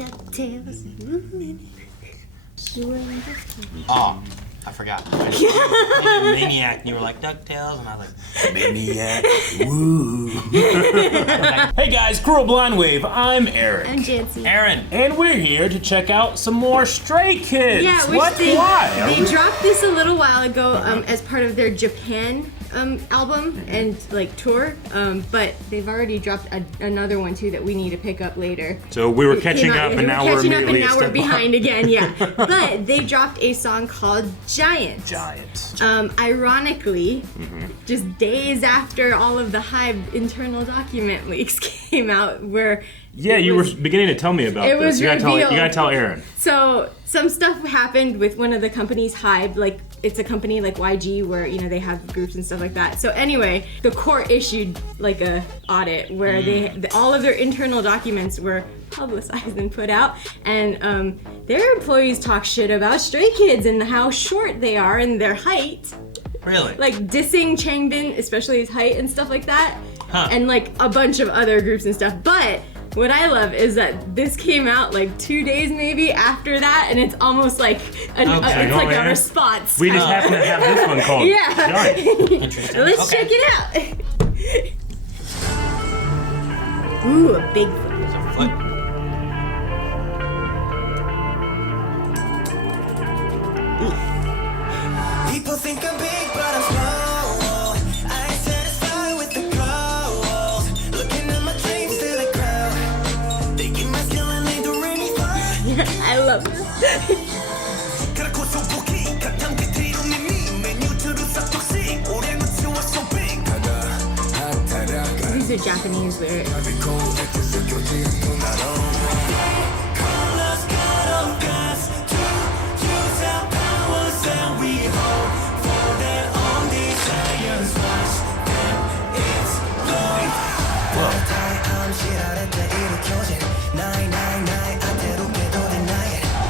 Ducktales. Oh, I forgot. Maniac, and you were like Ducktales, and I was like Maniac. Woo. Hey guys, Crew of Blind Wave. I'm Eric. I'm Janci Aaron. And we're here to check out some more Stray Kids. Yeah, Why? They dropped this a little while ago as part of their Japan album and like tour, but they've already dropped another one too that we need to pick up later. So we were catching up, and now we're immediately now we're behind again. Yeah, but they dropped a song called Giant. Ironically, just days after all of the Hive internal document leaks came out, where you were beginning to tell me about it this. was You revealed. gotta tell Aaron. So some stuff happened with one of the companies, Hive, like it's a company like YG where, you know, they have groups and stuff like that. So anyway, the court issued like a audit where all of their internal documents were publicized and put out, and their employees talk shit about Stray Kids and how short they are and their height. Really? Like dissing Changbin, especially his height and stuff like that. Huh. And like a bunch of other groups and stuff. But what I love is that this came out like 2 days maybe after that, and it's almost like a response. We just happen to have this one called Giant. Interesting. Let's check it out. Ooh, a big foot. There's a foot. People think I'm big, but I'm small. I ain't satisfied with the clothes. Looking at my dreams through the crowd. They get my skill and they do any fun. I love this. These are Japanese lyrics.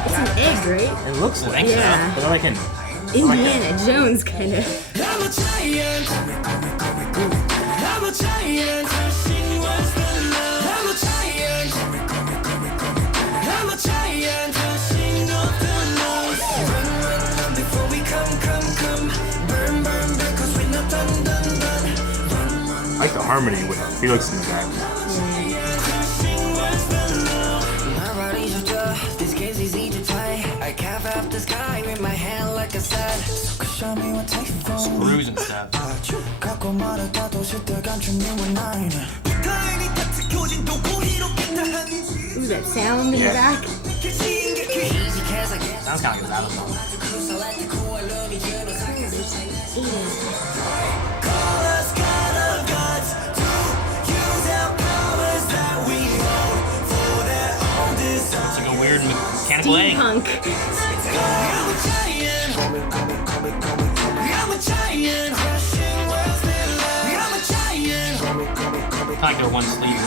It's an egg, right? It looks like Yeah. but like an Indiana Jones kind of. I'm a giant. I'm a giant. Crushing was the love. I'm a giant. I'm a giant. Crushing all the love. Run, run, run before we come. Burn, burn, burn, 'cause we're not done. I like the harmony with Felix in the back. My body's so tough. This game's easy to tie. I carve out the sky with my hand like a sad. Show me what takes for. Screws and stuff. Ooh, that sound in the back. Sounds kind of like a battle song. It's like a weird mechanical egg. Steampunk. Like their one sleeve.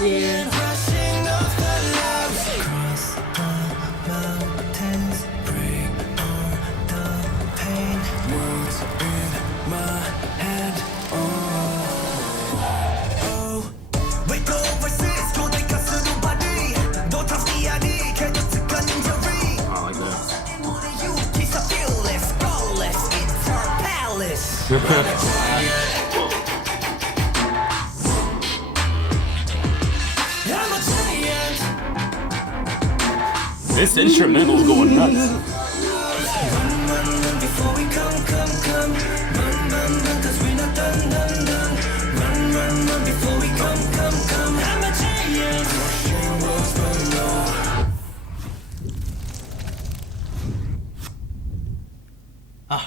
Yeah. I like that. This instrumental's going nuts.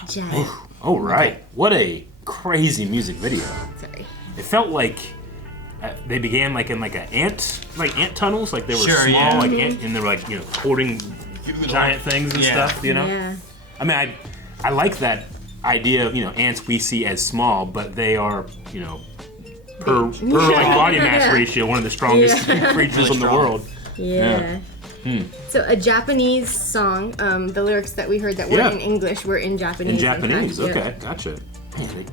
Giant. All right, what a crazy music video. Sorry. It felt like they began like in like ant tunnels, like they were Sure, small, yeah. like ant, and they're like, you know, hoarding giant things and Yeah. stuff, you know. Yeah. I mean, I like that idea of, you know, ants we see as small, but they are, you know, per like body mass ratio, one of the strongest creatures in the strong. world. Yeah. So a Japanese song, the lyrics that we heard that weren't in English were in Japanese. In Japanese, fact, okay, gotcha. Man,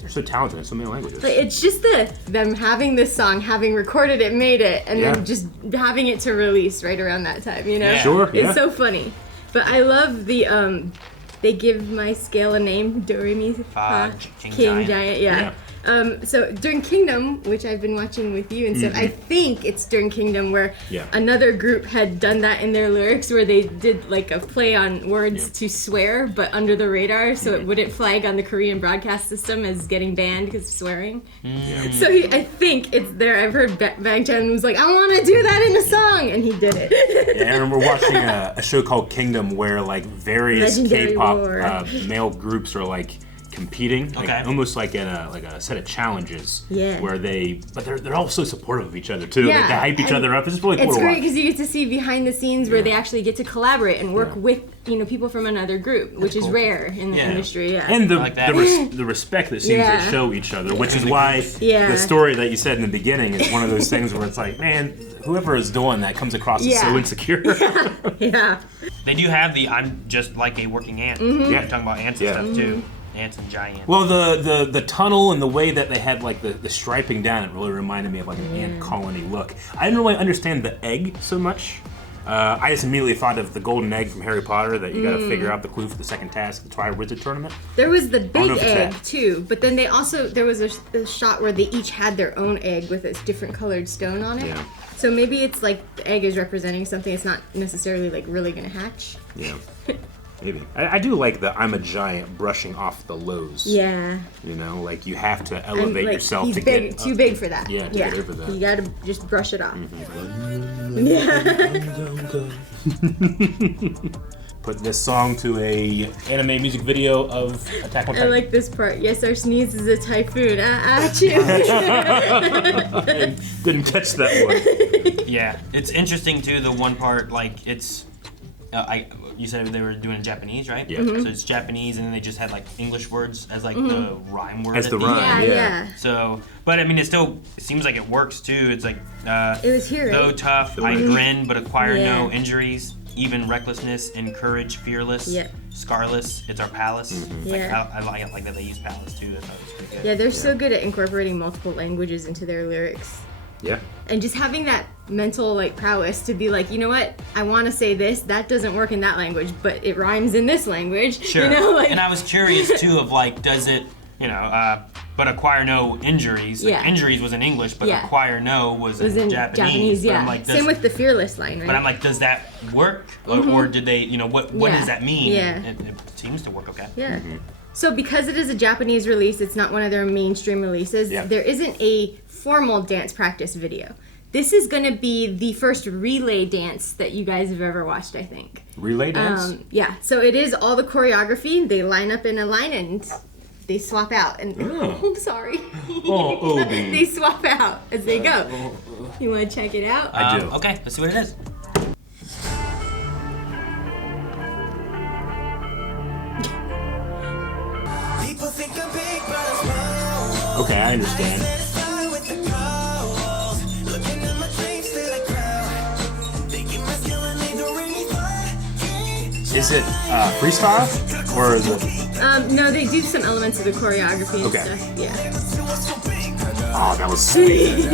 they're so talented in so many languages. But it's just them having this song, having recorded it, made it, and then just having it to release right around that time, you know? Yeah. Sure, It's so funny. But I love the, they give my scale a name, Do, Re, Mi, Fa, King Giant, yeah. So during Kingdom, which I've been watching with you and stuff, I think it's during Kingdom where another group had done that in their lyrics where they did like a play on words to swear, but under the radar, so it wouldn't flag on the Korean broadcast system as getting banned because of swearing. So I think it's there. I've heard Bang Chan was like, I want to do that in a song, and he did it. Yeah, I remember watching a show called Kingdom where like various Legendary K-pop War. male groups are like competing, like almost like in a set of challenges. Where they're all so supportive of each other too. Like they hype each other up. It's just really cool. It's to great watch. because you get to see behind the scenes where they actually get to collaborate and work with people from another group, which is rare in the industry. And the respect that seems to show each other, which is why the story that you said in the beginning is one of those things where it's like, man, whoever is doing that comes across as so insecure. They do have the I'm just like a working ant. You're talking about ants and stuff too. Ants and giant. Well, the tunnel and the way that they had like the striping down, it really reminded me of like an ant colony look. I didn't really understand the egg so much. I just immediately thought of the golden egg from Harry Potter that you got to figure out the clue for the second task, the Twilight Wizard tournament. There was the big egg too, but then there was a shot where they each had their own egg with a different colored stone on it. Yeah. So maybe it's like the egg is representing something. It's not necessarily like really gonna hatch. Yeah. Maybe. I do like the I'm a giant brushing off the lows. Yeah. You know, like you have to elevate yourself he's to big, get too big for that. Yeah, to get over that. You gotta just brush it off. Put this song to a anime music video of Attack on I Titan. like this part. Yes, our sneeze is a typhoon. Achoo. Didn't catch that one. Yeah, it's interesting too. The one part, like it's, you said they were doing it in Japanese, right? Yeah. So it's Japanese, and then they just had like English words as like the rhyme word. As the at rhyme, end. Yeah. So, but I mean, it seems like it works too. It's like, It was here, though right? tough, I grin, but acquire no Yeah. injuries. Even recklessness and courage, fearless. Yeah. Scarless, it's our palace. Like, Yeah. I like that they use palace too. I thought it was pretty good. Yeah, they're so good at incorporating multiple languages into their lyrics. Yeah. And just having that mental like prowess to be like, you know what, I want to say this, that doesn't work in that language, but it rhymes in this language. Sure. You know, like, And I was curious too of like, does it, but acquire no injuries. Like, Yeah. injuries was in English, but Yeah. acquire no was it was in Japanese. But yeah. I'm like, Same with the fearless line, right? But I'm like, does that work? Or did they, what Yeah. does that mean? Yeah. It seems to work okay. Yeah. So because it is a Japanese release, it's not one of their mainstream releases. Yeah. There isn't a formal dance practice video. This is going to be the first relay dance that you guys have ever watched, I think. Relay dance? Yeah. So it is all the choreography. They line up in a line and they swap out. And I'm sorry. Obi. They swap out as they go. You want to check it out? I do. Okay, let's see what it is. People think I'm big, but I'm small. Okay, I understand. Satisfied with the calls. Looking at my dreams through the crowd. They give my skill and they don't really fight. Is it freestyle? Or is it... No, they do some elements of the choreography and Okay. stuff. Yeah. Oh, that was sweet.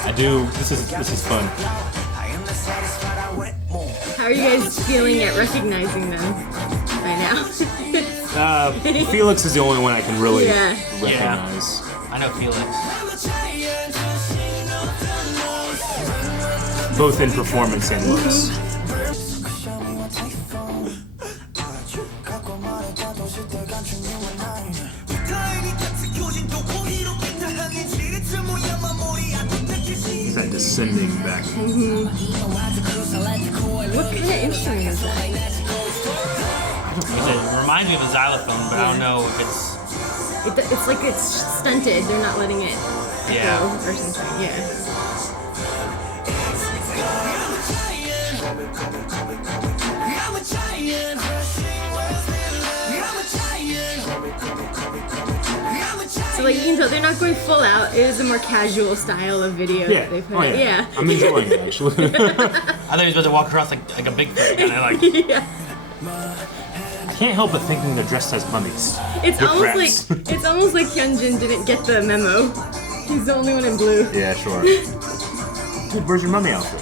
I do. This is fun. How are you guys feeling at recognizing them by now? Felix is the only one I can really Yeah. recognize. I know Felix. Both in performance and looks. He's that descending back. What kind of instrument is that? It reminds me of a xylophone, but I don't know if it's. It's like it's stunted. They're not letting it Yeah. go or something. Yeah. So like you can tell they're not going full out. It is a more casual style of video Yeah. that they put. Oh, yeah. I'm enjoying it actually. I thought he was about to walk across like a Bigfoot, kind of like. Yeah. I can't help but thinking they're dressed as mummies. It's With almost wraps. like Hyunjin didn't get the memo. He's the only one in blue. Yeah, sure. Dude, where's your mummy outfit?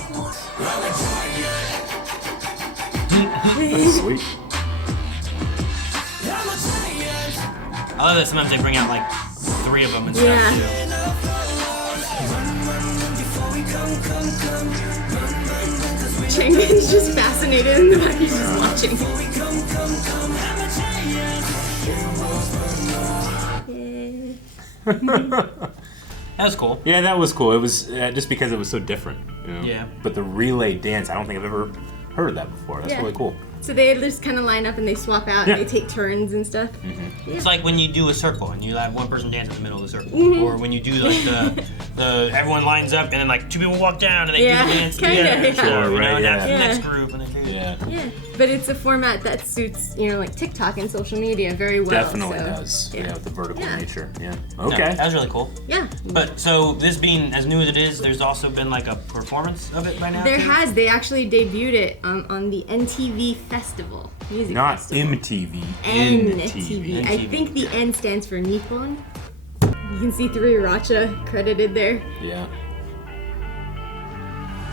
That's sweet. I love that sometimes they bring out like 3 of them and stuff Yeah. too. Changmin's just fascinated in the back. He's just watching. That was cool. Yeah, that was cool. It was just because it was so different. You know? Yeah. But the relay dance, I don't think I've ever heard of that before. That's Yeah. really cool. So they just kind of line up and they swap out. Yeah. And they take turns and stuff. It's like when you do a circle and you have one person dance in the middle of the circle, Mm-hmm. or when you do like the everyone lines up and then like 2 people walk down and they Yeah, do the dance kinda, together. yeah. Sure, you know, right, and that's the yeah. next group and they do. Yeah. Yeah, but it's a format that suits, like TikTok and social media very well. Definitely so, does. Yeah. with the vertical Yeah. nature. Yeah. No, Okay. that was really cool. Yeah. But so this being as new as it is, there's also been like a performance of it by now. There too? has. They actually debuted it on the NTV Festival. Music Not Festival. MTV. NTV. I think the N stands for Nippon. You can see 3 Racha credited there. Yeah.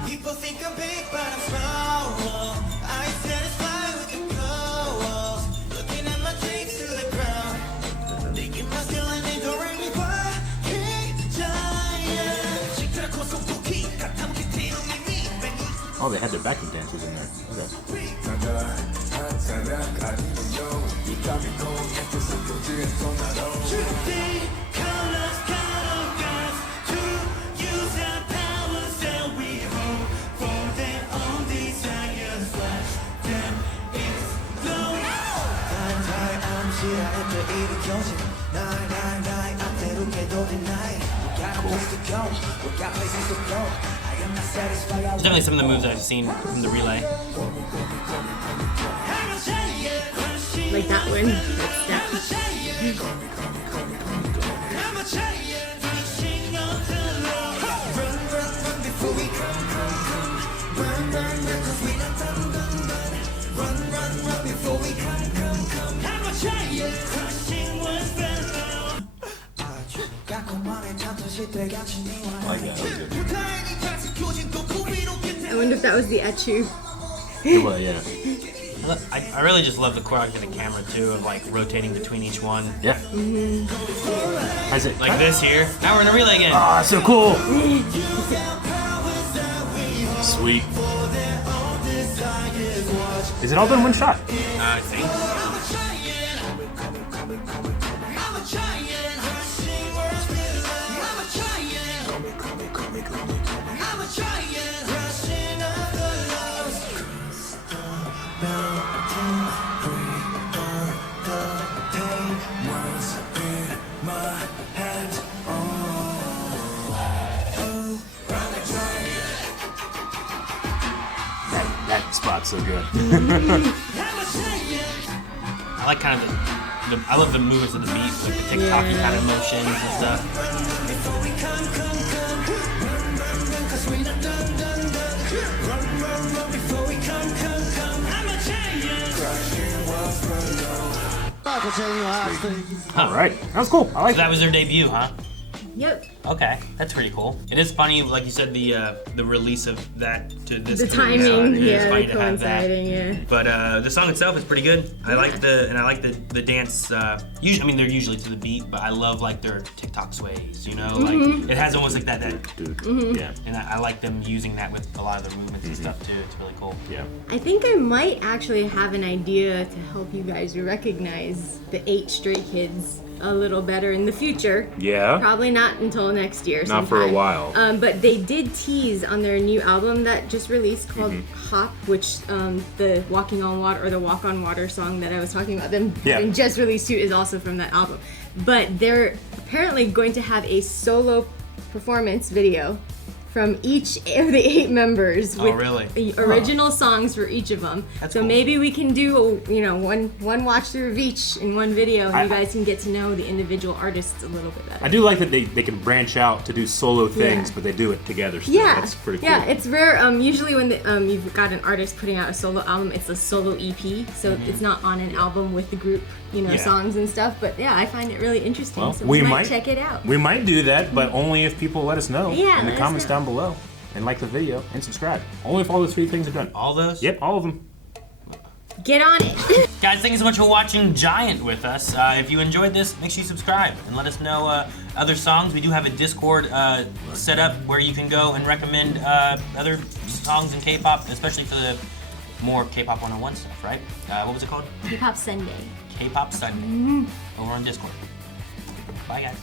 People think I'm big, but I'm small. I satisfy with the goals. Looking at my dreams to the ground. Thinking my skill and enduring me by giant. Oh, they had their backing dancers in there. Okay. There's definitely some of the moves I've seen from the relay. Like that one. That's that. I like that. I wonder if that was the Echu. Well, yeah. I really just love the choreography of the camera too, of like rotating between each one. Yeah. How's it? Like this here. Now we're in a relay again. Ah, so cool. Sweet. Is it all done one shot? I think. That spot's so good. I like kind of I love the movements of the beat, like the TikTok-y kind of motions and stuff. All right. That was cool. I like So that was their debut, huh? Yep. Okay, that's pretty cool. It is funny, like you said, the release of that to this. The coincided. timing, It is yeah, funny the to have that. coinciding, yeah. But the song itself is pretty good. I like the dance. Usually, I mean, they're usually to the beat, but I love like their TikTok sways. You know, like it has almost like that. Dude. Yeah. And I like them using that with a lot of their movements and stuff too. It's really cool. Yeah. I think I might actually have an idea to help you guys recognize the 8 Stray Kids a little better in the future. Yeah. Probably not until next year. Not for a sometime. while. But they did tease on their new album that just released called Hop, which the Walking on Water or the Walk on Water song that I was talking about them Yeah. having just released too is also from that album. But they're apparently going to have a solo performance video from each of the 8 members Oh, with really? original songs for each of them. That's so cool. maybe we can do, one watch through of each in one video, and you guys can get to know the individual artists a little bit better. I do like that they can branch out to do solo things, Yeah. but they do it together. Still. Yeah, That's pretty cool. Yeah, it's rare. Usually when you've got an artist putting out a solo album, it's a solo EP, so it's not on an album with the group, Yeah. songs and stuff. But yeah, I find it really interesting. Well, so we we might check it out. We might do that, but only if people let us know Yeah, in the let us comments know. down below. And like the video and subscribe. Only if all those 3 things are done. All those? Yep, all of them. Get on it. Guys, thank you so much for watching Giant with us. If you enjoyed this, make sure you subscribe and let us know other songs. We do have a Discord set up where you can go and recommend other songs in K-pop, especially for the more K-pop 101 stuff, right? What was it called? Hip Hop Sunday. K-pop Sunday over on Discord. Bye, guys.